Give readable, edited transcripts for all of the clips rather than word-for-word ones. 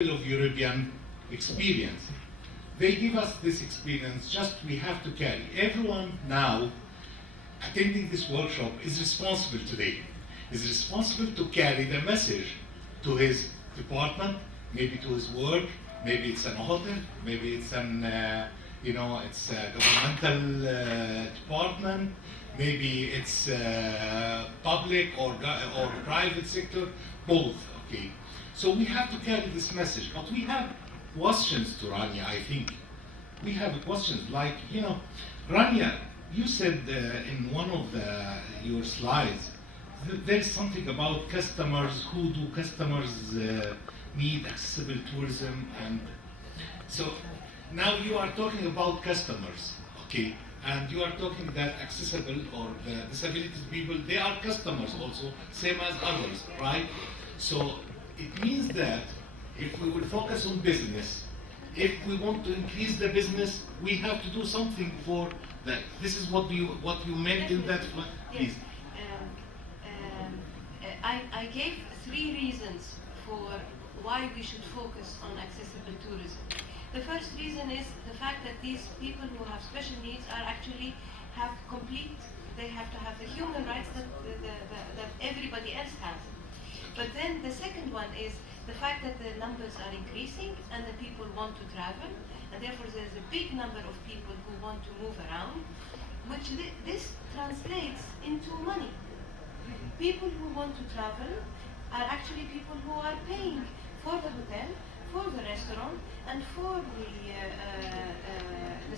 of European experience. They give us this experience, just we have to carry. Everyone now attending this workshop is responsible today, is responsible to carry the message to his department, maybe to his work, maybe it's an hotel, maybe it's an, it's a governmental department, maybe it's public or private sector, both, okay. So we have to carry this message, but we have questions to Rania, I think. We have questions like, Rania, you said in one of your slides, there's something about customers, who do customers need accessible tourism, and so now you are talking about customers, okay, and you are talking that accessible or the disabilities people, they are customers also, same as others, right? So it means that if we will focus on business, if we want to increase the business, we have to do something for that. This is what you meant in that, please. I gave 3 reasons for why we should focus on accessible tourism. The first reason is the fact that these people who have special needs are actually they have to have the human rights that everybody else has. But then the second one is the fact that the numbers are increasing and the people want to travel, and therefore there's a big number of people who want to move around, which this translates into money. People who want to travel are actually people who are paying for the hotel, for the restaurant, and for the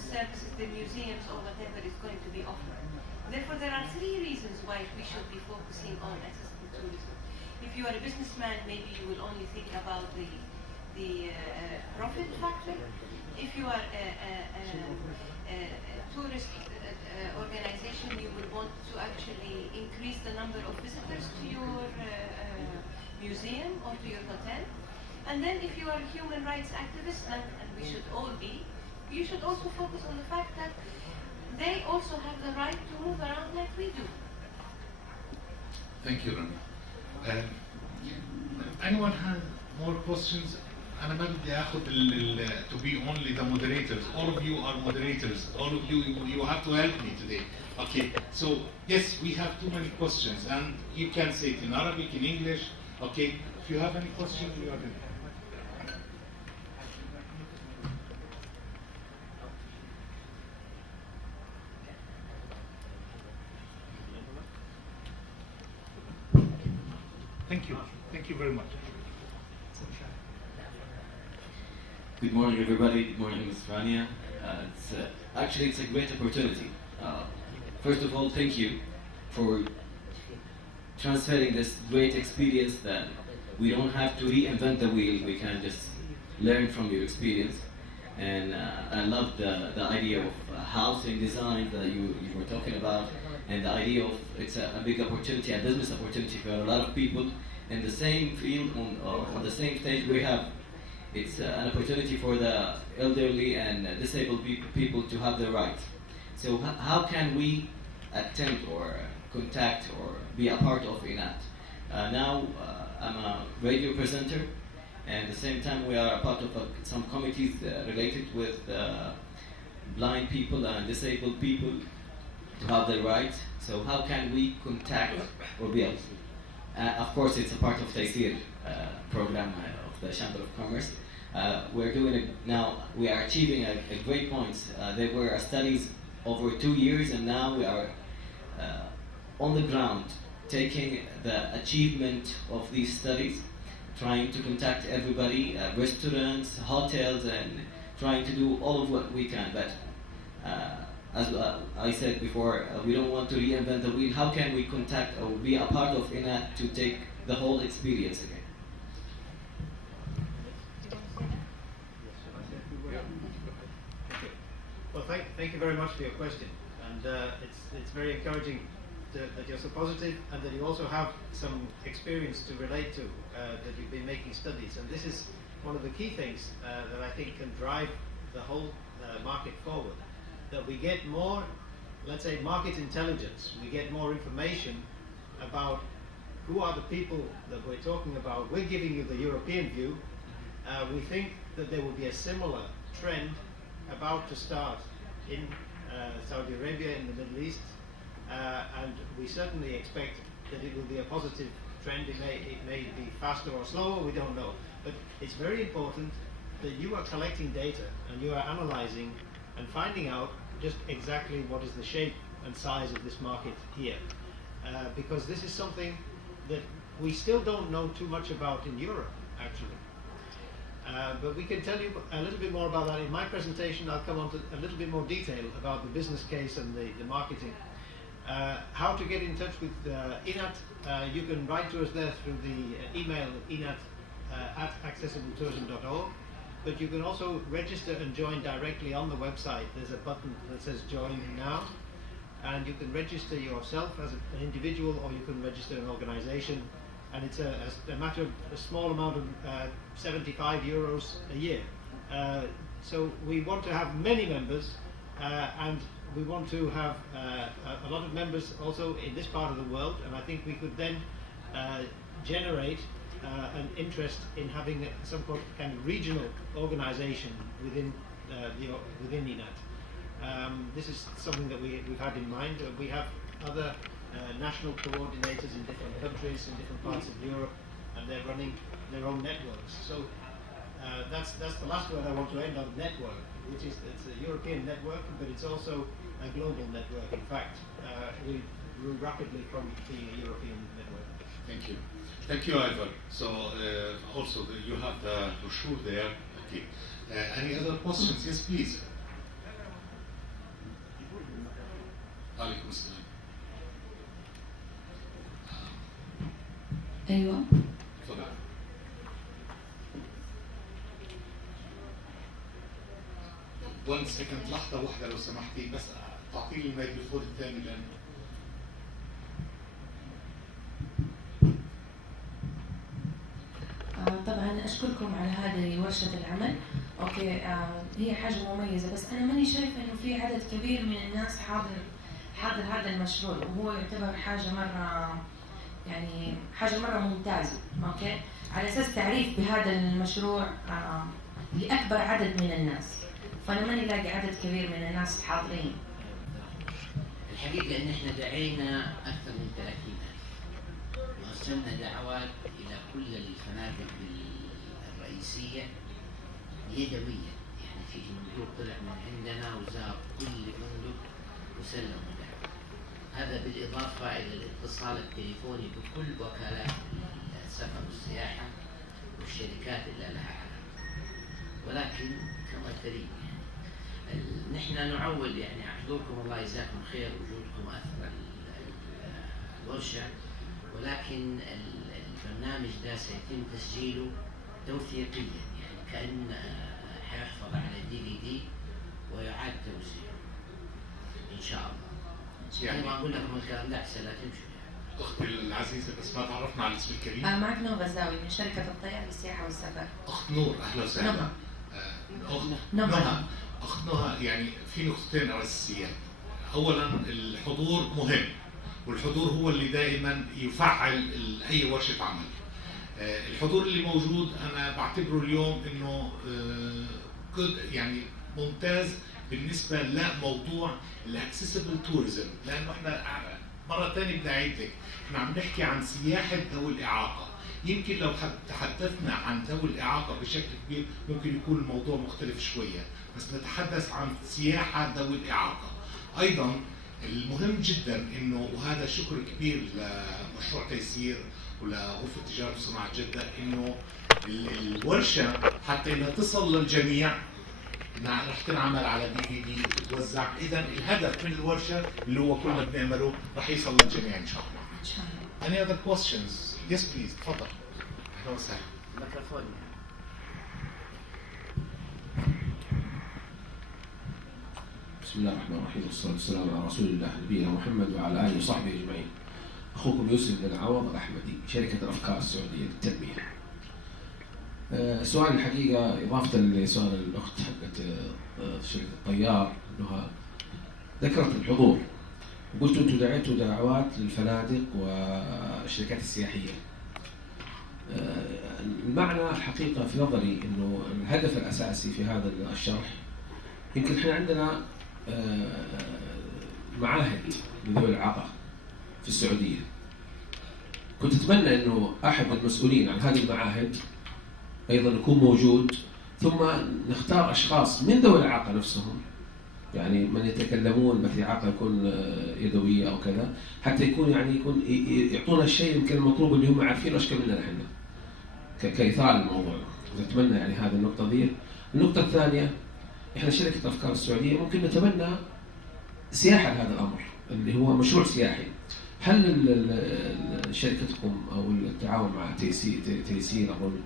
services, the museums, or whatever is going to be offered. Therefore, there are 3 reasons why we should be focusing on accessible tourism. If you are a businessman, maybe you will only think about the profit factor. If you are a tourist organization, you will want to actually increase the number of visitors to your museum or to your hotel. And then if you are a human rights activist, and we should all be, you should also focus on the fact that they also have the right to move around like we do. Thank you, Rami. Anyone has more questions? أنا ما بدي آخذ to be only the moderators. All of you are moderators. All of you have to help me today. Okay. So yes, we have too many questions, and you can say it in Arabic, in English. Okay. If you have any questions, you are ready. Thank you. Thank you very much. Good morning, everybody. Good morning, Ms. Rania. It's a great opportunity. First of all, thank you for transferring this great experience that we don't have to reinvent the wheel. We can just learn from your experience. And I love the idea of housing design that you were talking about, and the idea of it's a big opportunity, a business opportunity for a lot of people in the same field, on the same stage we have. It's an opportunity for the elderly and disabled people to have the rights. So how can we attempt or contact or be a part of INAT? Now I'm a radio presenter, and at the same time we are a part of some committees related with blind people and disabled people to have the rights. So how can we contact or be able? Of course, it's a part of Tayseer program of the Chamber of Commerce. We're doing it now. We are achieving a great points. There were studies over 2 years, and now we are on the ground taking the achievement of these studies, trying to contact everybody, restaurants, hotels, and trying to do all of what we can. But as I said before, we don't want to reinvent the wheel. How can we contact or be a part of INAT to take the whole experience again? Well, thank you very much for your question, and it's very encouraging that you're so positive, and that you also have some experience to relate to, that you've been making studies, and this is one of the key things that I think can drive the whole market forward. That we get more, let's say, market intelligence, we get more information about who are the people that we're talking about. We're giving you the European view, We think that there will be a similar trend about to start in Saudi Arabia, in the Middle East, and we certainly expect that it will be a positive trend. It may be faster or slower, we don't know. But it's very important that you are collecting data and you are analyzing and finding out just exactly what is the shape and size of this market here. Because this is something that we still don't know too much about in Europe, actually. But we can tell you a little bit more about that. In my presentation, I'll come on to a little bit more detail about the business case and the marketing. How to get in touch with INAT, you can write to us there through the email inat@accessibletourism.org, but you can also register and join directly on the website. There's a button that says join now, and you can register yourself as an individual, or you can register an organization, and it's a matter of a small amount of 75 euros a year. So we want to have many members, and we want to have a lot of members also in this part of the world, and I think we could then generate an interest in having some kind of regional organization within within INAT. This is something that we've had in mind. We have other national coordinators in different countries, in different parts of Europe, and they're running their own networks. So that's the last word I want to end on, network, which is it's a European network, but it's also a global network. In fact, we grew rapidly from being a European network. Thank you. Thank you, Ivor. So also you have the brochure there. Okay. Any other questions? Yes, please. عليكم السلام. أيوة. تفضل. one second، لحظة واحدة لو سمحتي، بس تعطيني الميكروفون الثاني لأنه طبعا أشكركم على هذه ورشة العمل. أوكي، هي حاجة مميزة، بس أنا ماني شايفة إنه في عدد كبير من الناس حاضر هذا المشروع، وهو يعتبر حاجة مرة ممتازة. أوكي، على أساس تعريف بهذا المشروع لأكبر عدد من الناس، فأنا ماني لاقي عدد كبير من الناس حاضرين. الحقيقة إن إحنا دعينا أكثر من 30,000، وأرسلنا دعوات إلى كل الفنادق الرئيسية يدويا، يعني في مندوب طلع من عندنا وزار كل فندق وسلم دعوة. هذا بالإضافة إلى الاتصال التليفوني بكل وكالات السفر والسياحة والشركات اللي لها علاقة. ولكن كما ترين يعني نحن نعول يعني حضوركم الله يجزاكم خير، وجودكم أثر الورشة، ولكن البرنامج ده سيتم تسجيله توثيقيا، يعني كأن حيحفظ على DVD ويعاد توزيعه إن شاء الله. يعني ما أقول لكم الكلام ده أحسن لا تمشوا. أختي العزيزة، بس ما تعرفنا على الاسم الكريم. معك نور غزاوي من شركة الطيار للسياحة والسفر. أخت نور، أهلا وسهلا. نهى. نهى. أخت نهى، يعني في نقطتين أساسيات. أولاً الحضور مهم، والحضور هو اللي دائماً يفعل أي ورشة عمل. الحضور اللي موجود أنا بعتبره اليوم إنه يعني ممتاز بالنسبة لموضوع الاكسسبل توريزم، لأنه إحنا مرة ثانية بدي أعيد لك، إحنا عم نحكي عن سياحة ذوي الإعاقة. يمكن لو تحدثنا عن ذوي الإعاقة بشكل كبير ممكن يكون الموضوع مختلف شوية، بس نتحدث عن سياحة ذوي الإعاقة. أيضاً المهم جداً إنه، وهذا شكر كبير لمشروع تيسير ولغرفة تجارة وصناعة جدة، إنه الورشة حتى إنها تصل للجميع رح تنعمل على DVD وتتوزع. إذا الهدف من الورشة اللي هو كلنا بنعمله رح يصل للجميع إن شاء الله. إن شاء الله. Any other questions? Yes, please. تفضل. أهلا وسهلا. الميكروفون. بسم الله الرحمن الرحيم، والصلاة والسلام على رسول الله نبينا محمد وعلى آله وصحبه أجمعين. أخوكم يوسف بن عوض الأحمدي، شركة الأفكار السعودية للتنمية. السؤال الحقيقة إضافة لسؤال الأخت حقت شركة الطيار، أنها ذكرت الحضور، وقلت أنتم دعيتوا دعوات للفنادق والشركات السياحية. المعنى الحقيقة في نظري أنه الهدف الأساسي في هذا الشرح، يمكن احنا عندنا معاهد لذوي الإعاقة في السعودية. كنت أتمنى أنه أحد المسؤولين عن هذه المعاهد أيضا يكون موجود، ثم نختار أشخاص من ذوي الإعاقة نفسهم، يعني من يتكلمون مثل إعاقة يكون يدوية أو كذا، حتى يكون يعطونا الشيء يمكن المطلوب اللي هم عارفينه أشكال مننا احنا كإثارة للموضوع. أتمنى يعني هذه النقطة دي. النقطة الثانية، احنا شركة أفكار السعودية ممكن نتبنى سياحة لهذا الأمر اللي هو مشروع سياحي. هل شركتكم أو التعاون مع تيسير أظن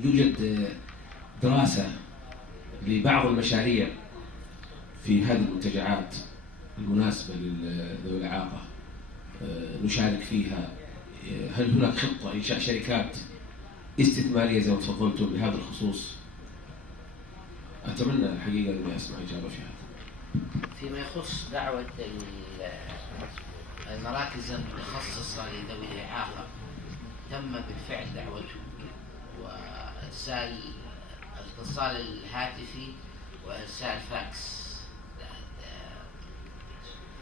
يوجد دراسة لبعض المشاريع في هذه المنتجعات المناسبة لذوي الإعاقة نشارك فيها؟ هل هناك خطة إنشاء شركات استثمارية زي ما تفضلتم بهذا الخصوص؟ أتمنى الحقيقة أني أسمع إجابة في هذا. فيما يخص دعوة المراكز المتخصصة لذوي الإعاقة، تم بالفعل دعوته وإرسال الاتصال الهاتفي وإرسال فاكس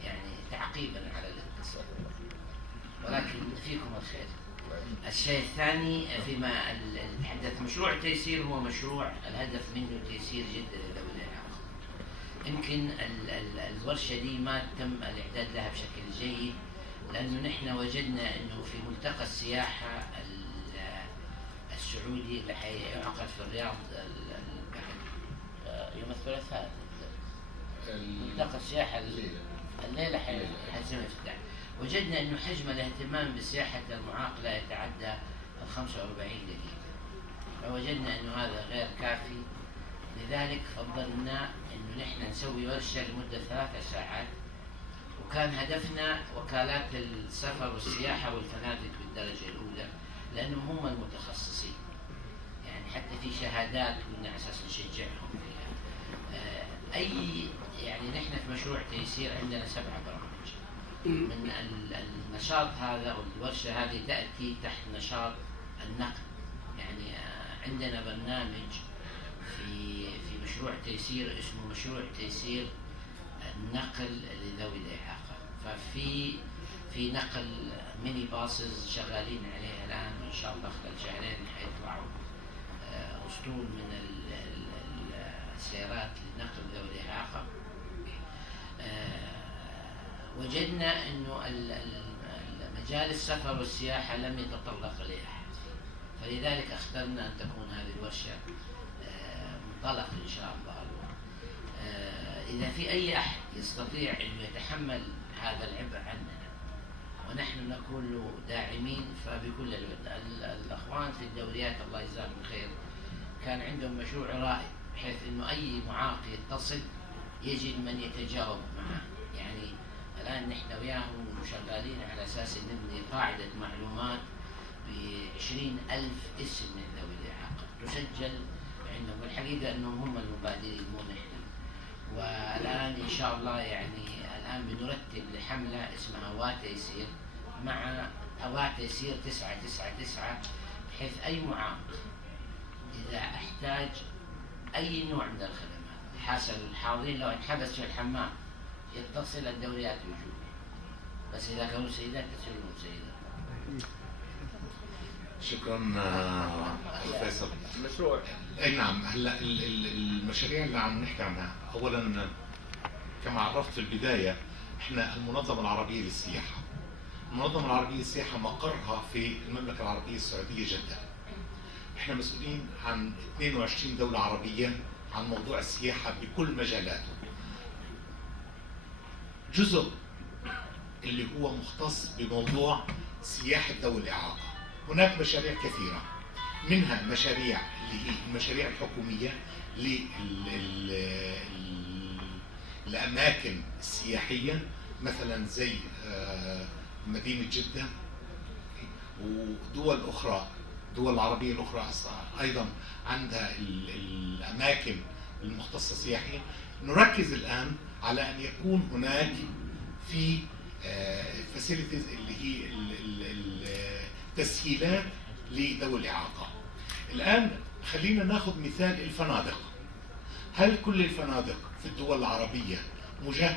يعني تعقيبا على الاتصال، ولكن فيكم الخير. الشيء الثاني فيما يتحدث مشروع تيسير، هو مشروع الهدف منه تيسير جدا لذوي الإعاقة. يمكن الورشة دي ما تم الإعداد لها بشكل جيد، لأنه نحن وجدنا أنه في ملتقى السياحة السعودي اللي حيعقد في الرياض يوم الثلاثاء، ملتقى السياحة الليلة حيتم افتتاح، وجدنا أنه حجم الاهتمام بسياحة المعاق لا يتعدى 45 دقيقة، فوجدنا أنه هذا غير كافي. لذلك فضلنا أنه نحن نسوي ورشة لمدة 3 ساعات، وكان هدفنا وكالات السفر والسياحة والفنادق بالدرجة الأولى، لأنهم هم المتخصصين، يعني حتى في شهادات كنا على أساس نشجعهم فيها. يعني نحن في مشروع تيسير عندنا 7 برامج. من النشاط هذا والورشة هذه تأتي تحت نشاط النقل، يعني عندنا برنامج في مشروع تيسير اسمه مشروع تيسير النقل لذوي الإعاقة. ففي نقل ميني باسز شغالين عليها الآن، وإن شاء الله خلال 2 شهرين حيطلعوا أسطول من السيارات لنقل ذوي الإعاقة. وجدنا أنه مجال السفر والسياحة لم يتطرق إليه أحد، فلذلك اخترنا أن تكون هذه الورشة منطلق إن شاء الله. إذا في أي أحد يستطيع أن يتحمل هذا العبء عننا ونحن نكون له داعمين فبكل الود. الأخوان في الدوريات الله يجزاهم خير كان عندهم مشروع رائد، بحيث أنه أي معاق يتصل يجد من يتجاوب معه. يعني الآن نحن وياهم شغالين على أساس أن نبني قاعدة معلومات ب20,000 اسم من ذوي الإعاقة تسجل عندهم، والحقيقة أنهم هم المبادرين مو نحن. والآن إن شاء الله يعني الآن بنرتب لحملة اسمها واتيسير مع واتيسير 999، بحيث أي معاق إذا احتاج أي نوع من الخدمات، حاسب الحاضرين لو انحبس في الحمام يتصل الدوريات وجوده، بس إذا كانوا سيدات تسلموا سيدات. شكرا فيصل. المشروع اي نعم. هلا المشاريع اللي عم نحكي عنها، اولا كما عرفت في البدايه احنا المنظمه العربيه للسياحه. المنظمه العربيه للسياحه مقرها في المملكه العربيه السعوديه جده. احنا مسؤولين عن 22 دوله عربيه عن موضوع السياحه بكل مجالاته. جزء اللي هو مختص بموضوع سياحه ذوي الاعاقه. هناك مشاريع كثيرة، منها مشاريع اللي هي المشاريع الحكومية للأماكن السياحية، مثلا زي مدينة جدة ودول أخرى، دول العربية الأخرى أيضا عندها الأماكن المختصة سياحيا. نركز الآن على أن يكون هناك في فاسيلتيز اللي هي تسهيلات لذوي الإعاقة. الآن خلينا ناخذ مثال الفنادق. هل كل الفنادق في الدول العربية مجهزة